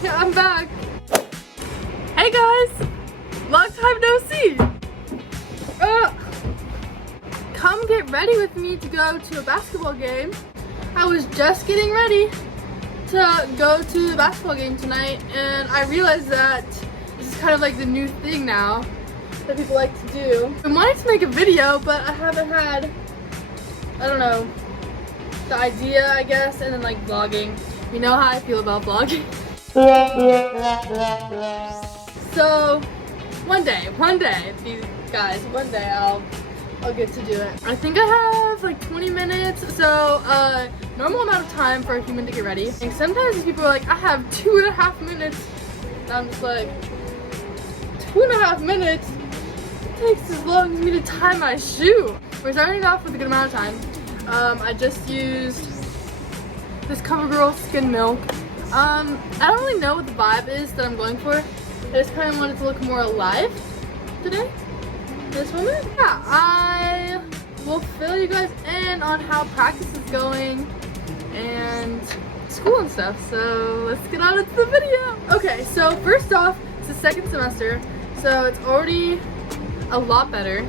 Yeah, I'm back. Hey guys! Long time no see! Come get ready with me to go to a basketball game. I was just getting ready to go to the basketball game tonight, and I realized that this is kind of like the new thing now that people like to do. I wanted to make a video, but I haven't had, I don't know, the idea, I guess, and then like vlogging. You know how I feel about vlogging. So one day, you guys, one day I'll get to do it. I think I have like 20 minutes, so normal amount of time for a human to get ready. And sometimes people are like, I have 2.5 minutes. And I'm just like, 2.5 minutes? It takes as long as me to tie my shoe. We're starting off with a good amount of time. I just used this CoverGirl Skin Milk. I don't really know what the vibe is that I'm going for. I just kind of wanted to look more alive today. This moment? Yeah, I will fill you guys in on how practice is going and school and stuff. So let's get on into the video. Okay, so first off, it's the second semester, so it's already a lot better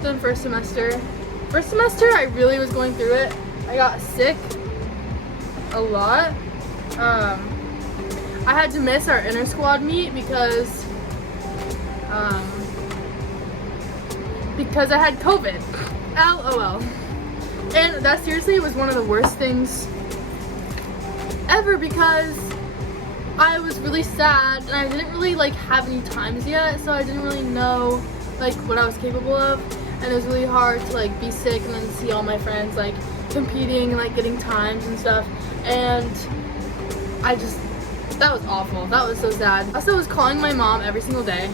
than first semester. First semester, I really was going through it. I got sick a lot. I had to miss our inter squad meet because I had COVID. LOL. And that seriously was one of the worst things ever because I was really sad and I didn't really like have any times yet, so I didn't really know like what I was capable of, and it was really hard to like be sick and then see all my friends like competing and like getting times and stuff, and that was awful. That was so sad. I also was calling my mom every single day.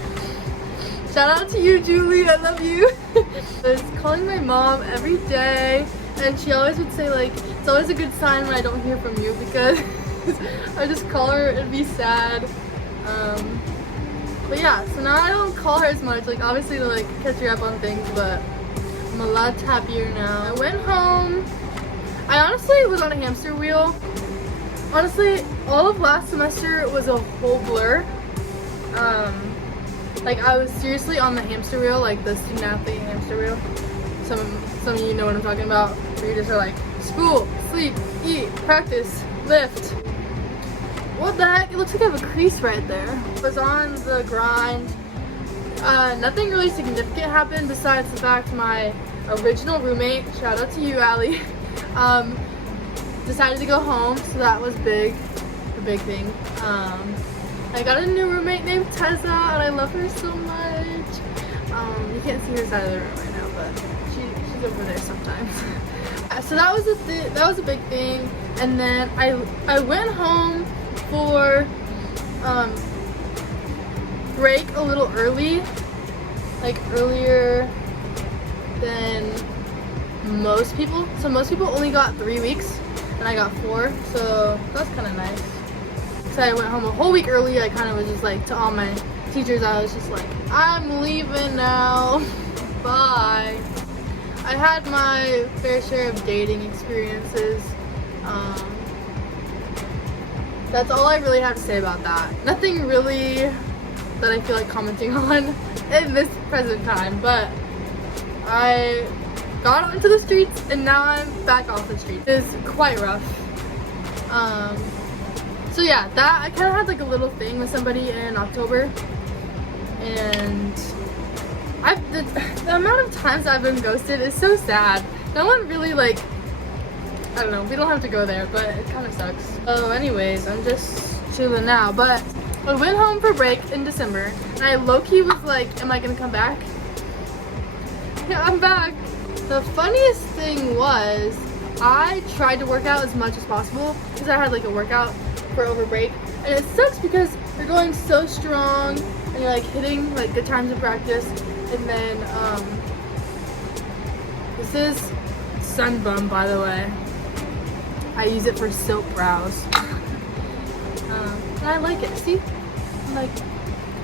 Shout out to you, Julie, I love you. I was calling my mom every day, and she always would say like, it's always a good sign when I don't hear from you, because I just call her and be sad. But yeah, so now I don't call her as much, like obviously to like catch her up on things, but I'm a lot happier now. I went home. I honestly was on a hamster wheel. Honestly, all of last semester was a whole blur. Like I was seriously on the hamster wheel, like the student athlete hamster wheel. Some of you know what I'm talking about. Where you just are like, school, sleep, eat, practice, lift. What the heck? It looks like I have a crease right there. I was on the grind. Nothing really significant happened besides the fact my original roommate, shout out to you, Allie, decided to go home, so that was big, a big thing. I got a new roommate named Tessa, and I love her so much. You can't see her side of the room right now, but she's over there sometimes. So that was a big thing, and then I went home for break a little early, like earlier than most people. So most people only got 3 weeks, and I got 4, so that's kind of nice. So I went home a whole week early. I kind of was just like, to all my teachers, I was just like, I'm leaving now, bye. I had my fair share of dating experiences. That's all I really have to say about that. Nothing really that I feel like commenting on in this present time, but I got onto the streets and now I'm back off the streets. It's quite rough. So yeah, that I kind of had like a little thing with somebody in October, and the amount of times I've been ghosted is so sad. No one really like, I don't know, we don't have to go there, but it kind of sucks. So anyways, I'm just chilling now, but I went home for break in December, and I low-key was like, am I gonna come back? Yeah, I'm back. The funniest thing was, I tried to work out as much as possible, because I had like a workout for over break, and it sucks because you're going so strong, and you're like hitting like good times of practice, and then, this is Sun Bum, by the way. I use it for silk brows. And I like it, see? Like,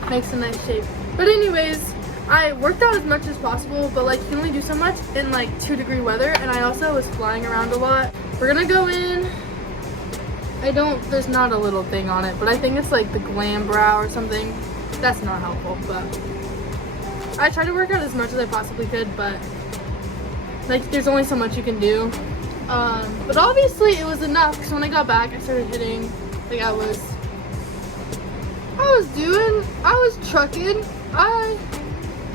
makes a nice shape. But anyways, I worked out as much as possible, but like you can only do so much in like 2-degree weather, and I also was flying around a lot. We're gonna go in there's not a little thing on it, but I think it's like the Glam Brow or something. That's not helpful, but I try to work out as much as I possibly could, but like there's only so much you can do. But obviously it was enough, because when I got back, I started hitting, like I was trucking. I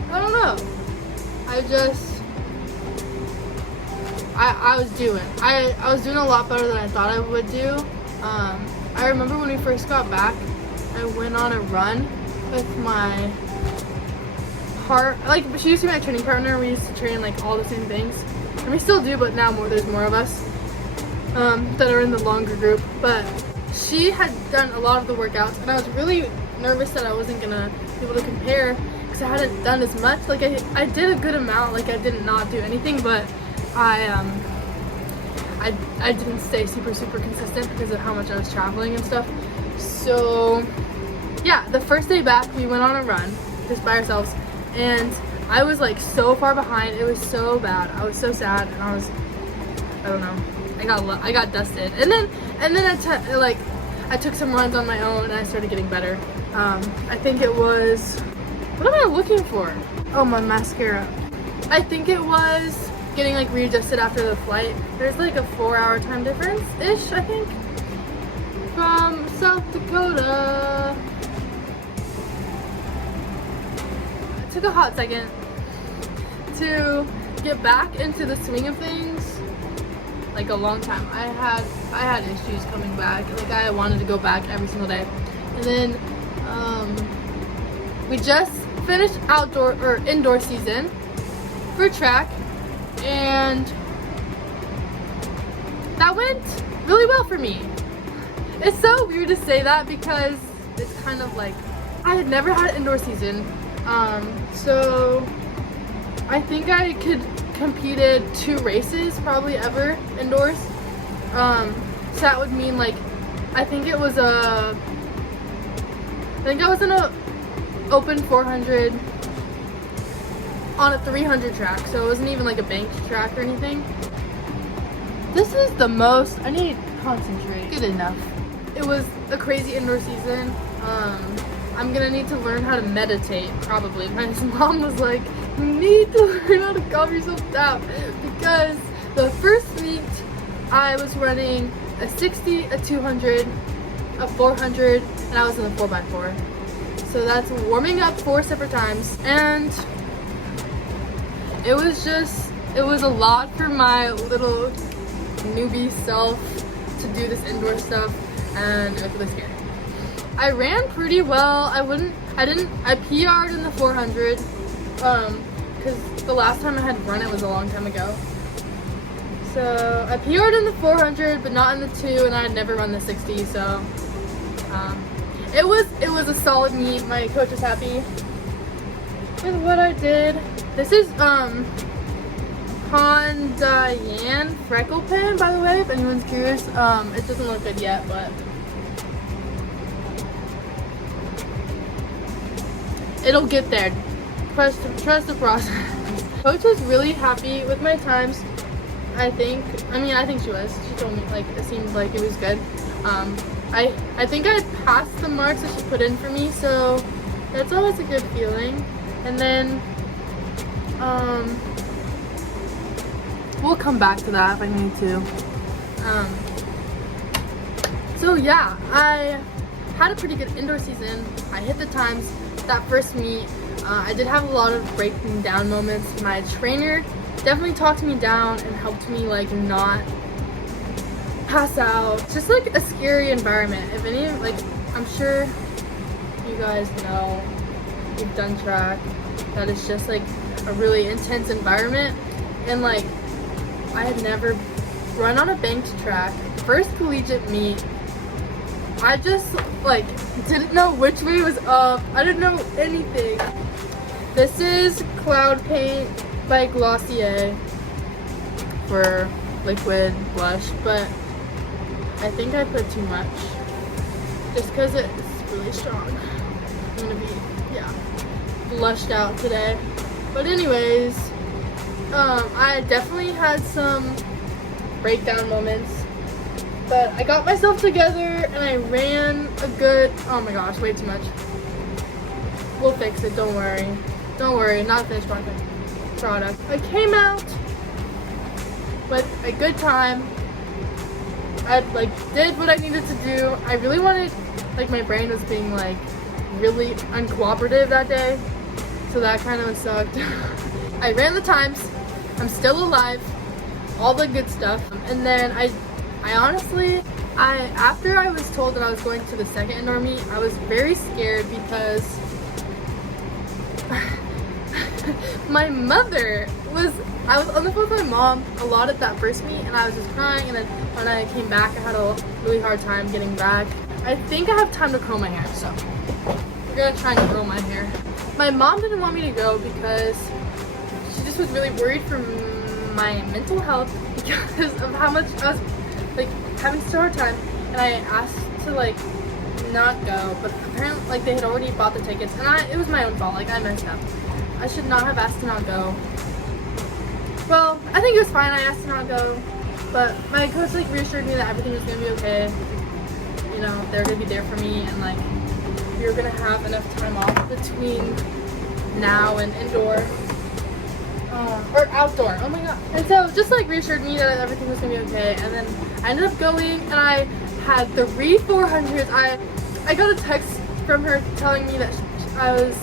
don't know. I was doing a lot better than I thought I would do. I remember when we first got back, I went on a run with my she used to be my training partner. We used to train like all the same things, and we still do, but now there's more of us that are in the longer group. But she had done a lot of the workouts, and I was really nervous that I wasn't gonna be able to compare, because I hadn't done as much. Like I did a good amount, like I did not do anything, but I didn't stay super consistent because of how much I was traveling and stuff. So yeah, the first day back we went on a run just by ourselves, and I was like so far behind. It was so bad. I was so sad, and I don't know, I got dusted, and then I took some runs on my own, and I started getting better. I think it was, what am I looking for? Oh, my mascara. I think it was getting like readjusted after the flight. There's like a 4-hour time difference-ish, I think, from South Dakota. It took a hot second to get back into the swing of things, like a long time. I had issues coming back. Like I wanted to go back every single day. And then we just finished indoor season for track, and that went really well for me. It's so weird to say that, because it's kind of like I had never had an indoor season, so I think I competed 2 races probably ever indoors. So that would mean like I think I was in a open 400 on a 300 track, so it wasn't even like a banked track or anything. This is the most, I need to concentrate. Good enough. It was a crazy indoor season. I'm gonna need to learn how to meditate, probably. My mom was like, you need to learn how to calm yourself down, because the first meet I was running a 60, a 200, a 400, and I was in a 4x4. So that's warming up 4 separate times, and it was a lot for my little newbie self to do this indoor stuff, and it was really scary. I ran pretty well. I PR'd in the 400, because the last time I had run it was a long time ago. So I PR'd in the 400, but not in the 2, and I had never run the 60, so it was a solid meet. My coach was happy with what I did. This is Diane Freckle Pen, by the way, if anyone's curious. It doesn't look good yet, but it'll get there. Trust the process. Coach was really happy with my times. I think she was. She told me, like, it seemed like it was good. I think I passed the marks that she put in for me, so that's always a good feeling. And then we'll come back to that if I need to. So yeah, I had a pretty good indoor season. I hit the times. That first meet, I did have a lot of breaking down moments. My trainer definitely talked me down and helped me like not pass out. Just like a scary environment. If any, like, I'm sure you guys know, you've done track, that it's just like a really intense environment. And like, I had never run on a banked track. First collegiate meet, I just like didn't know which way was up. I didn't know anything. This is Cloud Paint by Glossier for liquid blush, but I think I put too much just because it's really strong. I'm gonna be, blushed out today. But anyways, I definitely had some breakdown moments. But I got myself together and I ran a good, oh my gosh, way too much. We'll fix it, don't worry. Don't worry, not a finished product. I came out with a good time. I like did what I needed to do. I really wanted, like my brain was being like really uncooperative that day. So that kind of sucked. I ran the times. I'm still alive. All the good stuff. And then I honestly, after I was told that I was going to the second indoor meet, I was very scared because I was on the phone with my mom a lot at that first meet, and I was just crying, and then when I came back, I had a really hard time getting back. I think I have time to curl my hair, so we're gonna try and curl my hair. My mom didn't want me to go because she just was really worried for my mental health because of how much I was like having such a hard time, and I asked to like not go, but apparently like they had already bought the tickets, and it was my own fault. Like I messed up. I should not have asked to not go. Well, I think it was fine. I asked to not go, but my coach like reassured me that everything was gonna be okay. You know, they're gonna be there for me, and like we were gonna have enough time off between now and indoor or outdoor. Oh my god! And so just like reassured me that everything was gonna be okay. And then I ended up going, and I had 3 400s. I got a text from her telling me that I was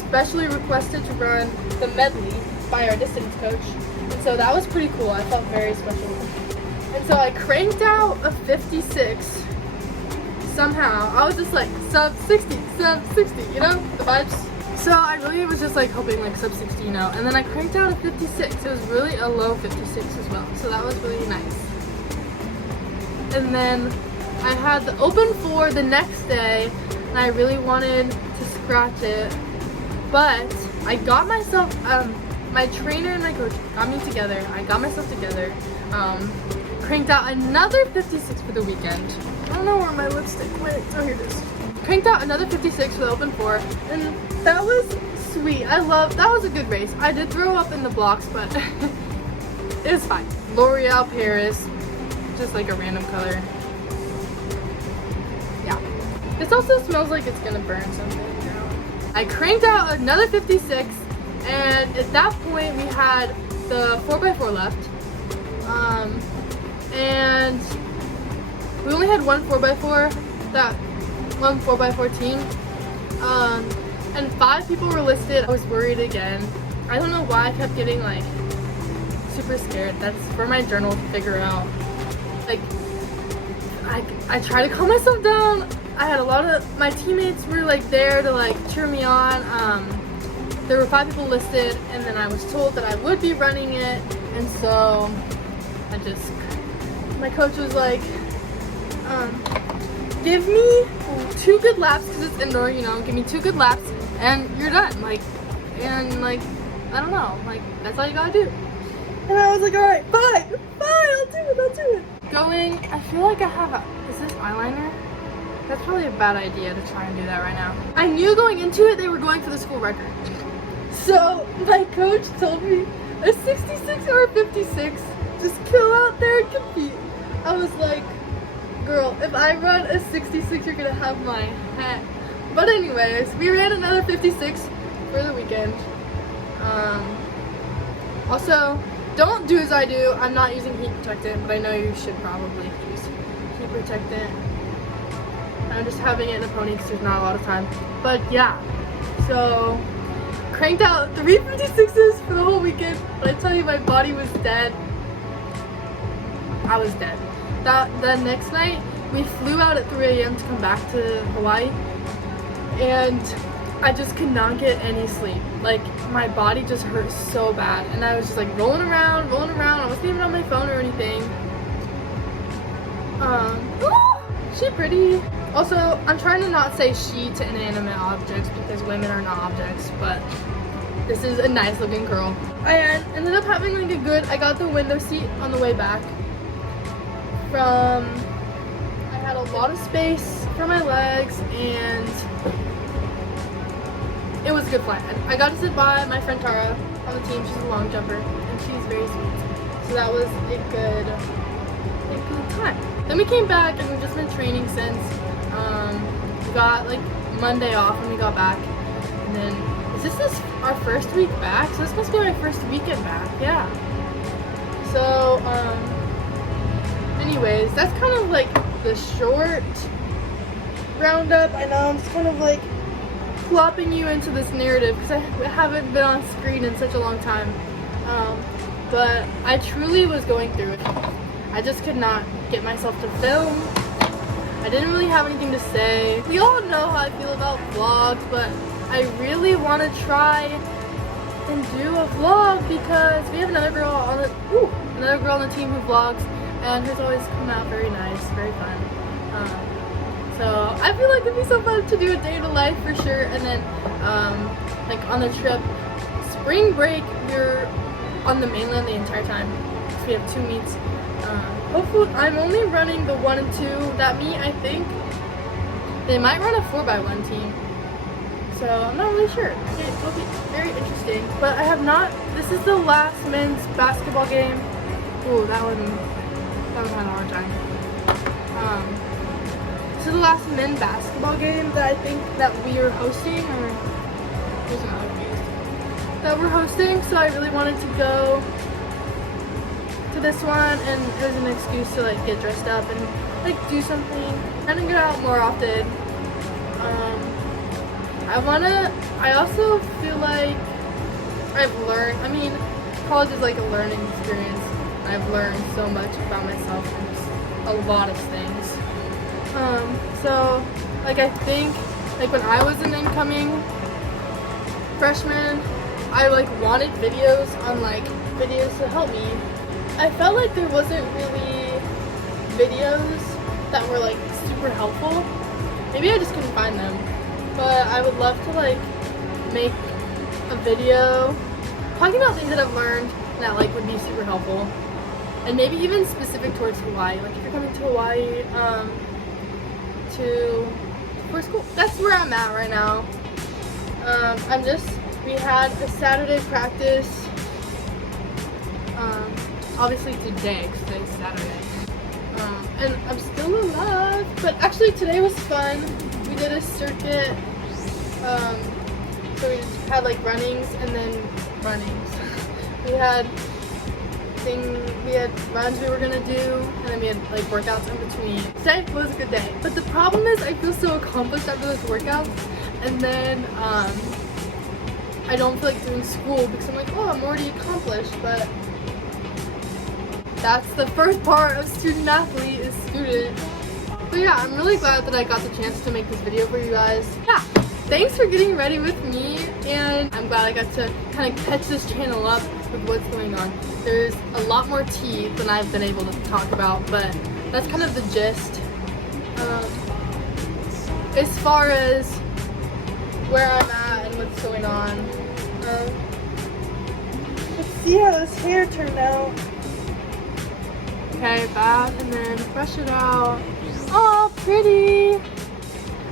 specially requested to run the medley by our distance coach, and so that was pretty cool. I felt very special. And so I cranked out a 56 somehow. I was just like sub 60, you know, the vibes. So I really was just like hoping like sub 60, you know, and then I cranked out a 56. It was really a low 56 as well, so that was really nice. And then I had the open 4 the next day, and I really wanted to scratch it, but I got myself, my trainer and my coach got me together. I got myself together, cranked out another 56 for the weekend. I don't know where my lipstick went. Oh, here it is. Cranked out another 56 for the open 4, and that was sweet. That was a good race. I did throw up in the blocks, but it was fine. L'Oreal Paris, just like a random color. Yeah. This also smells like it's gonna burn something. You know? I cranked out another 56, and at that point we had the 4x4 left, and we only had one 4x4. That one 4x4 team, and 5 people were listed. I was worried again. I don't know why I kept getting like super scared. That's for my journal to figure out. Like I try to calm myself down. I had a lot of my teammates were like there to like cheer me on. There were 5 people listed, and then I was told that I would be running it, and so my coach was like, give me 2 good laps, because it's indoor, you know, give me 2 good laps and you're done. Like, and like, I don't know, like that's all you gotta do. And I was like, alright, fine, I'll do it. Going, I feel like I have is this eyeliner? That's probably a bad idea to try and do that right now. I knew going into it they were going for the school record. So my coach told me a 66 or a 56, just go out there and compete. I was like, girl, if I run a 66, you're gonna have my hat. But anyways, we ran another 56 for the weekend. Also, don't do as I do. I'm not using heat protectant, but I know you should probably use heat protectant. I'm just having it in a pony because there's not a lot of time. But yeah, so cranked out 3 56s for the whole weekend. But I tell you, my body was dead. I was dead. The next night, we flew out at 3 a.m. to come back to Hawaii, and I just could not get any sleep. Like, my body just hurt so bad, and I was just like rolling around. I wasn't even on my phone or anything. She pretty. Also, I'm trying to not say she to inanimate objects because women are not objects, but this is a nice looking girl. I ended up having like I got the window seat on the way back. I had a lot of space for my legs, and it was a good flight. I got to sit by my friend Tara on the team. She's a long jumper, and she's very sweet. So that was a good time. Then we came back and we've just been training since. We got like Monday off when we got back. And then, is this our first week back? So this must be my first weekend back, yeah. So, anyways, that's kind of like the short roundup. I know I'm just kind of like plopping you into this narrative because I haven't been on screen in such a long time. But I truly was going through it. I just could not get myself to film. I didn't really have anything to say. We all know how I feel about vlogs, but I really want to try and do a vlog because we have another girl on the team who vlogs, and hers always come out very nice, very fun. So I feel like it'd be so fun to do a day in the life for sure. And then like on the trip, spring break, we're on the mainland the entire time. So we have 2 meets. Hopefully, I'm only running the 1 and 2 that meet. I think they might run a 4x1 team. So I'm not really sure. It'll be very interesting. But I have not. This is the last men's basketball game. Ooh, that one had a hard time. This is the last men's basketball game that I think that we are hosting, or there's another piece that we're hosting. So I really wanted to go to this one, and it was an excuse to like get dressed up and like do something. Trying to get out more often. I also feel like I've learned, I mean, college is like a learning experience. I've learned so much about myself and a lot of things. So, like I think, like when I was an incoming freshman, I like wanted videos on like videos to help me. I felt like there wasn't really videos that were like super helpful. Maybe I just couldn't find them. But I would love to like make a video talking about things that I've learned that like would be super helpful, and maybe even specific towards Hawaii. Like if you're coming to Hawaii for school, that's where I'm at right now. We had a Saturday practice. Obviously today, because today's Saturday. And I'm still alive. But actually today was fun. We did a circuit. So we had like runnings and then runnings. we had runs we were gonna do, and then we had like workouts in between. Today was a good day. But the problem is I feel so accomplished after those workouts, and then I don't feel like doing school because I'm like, oh, I'm already accomplished. But that's the first part of student athlete is student. But yeah, I'm really glad that I got the chance to make this video for you guys. Yeah, thanks for getting ready with me, and I'm glad I got to kind of catch this channel up with what's going on. There's a lot more tea than I've been able to talk about, but that's kind of the gist. As far as where I'm at and what's going on, let's see how this hair turned out. Okay, bath and then brush it out. Oh, pretty!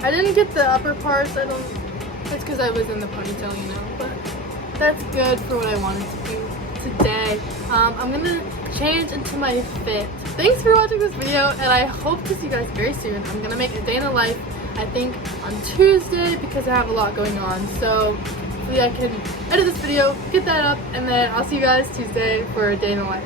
I didn't get the upper parts. It's because I was in the ponytail, you know, but that's good for what I wanted to do today. I'm gonna change into my fit. Thanks for watching this video, and I hope to see you guys very soon. I'm gonna make a day in the life, I think on Tuesday, because I have a lot going on. So hopefully I can edit this video, get that up, and then I'll see you guys Tuesday for a day in the life.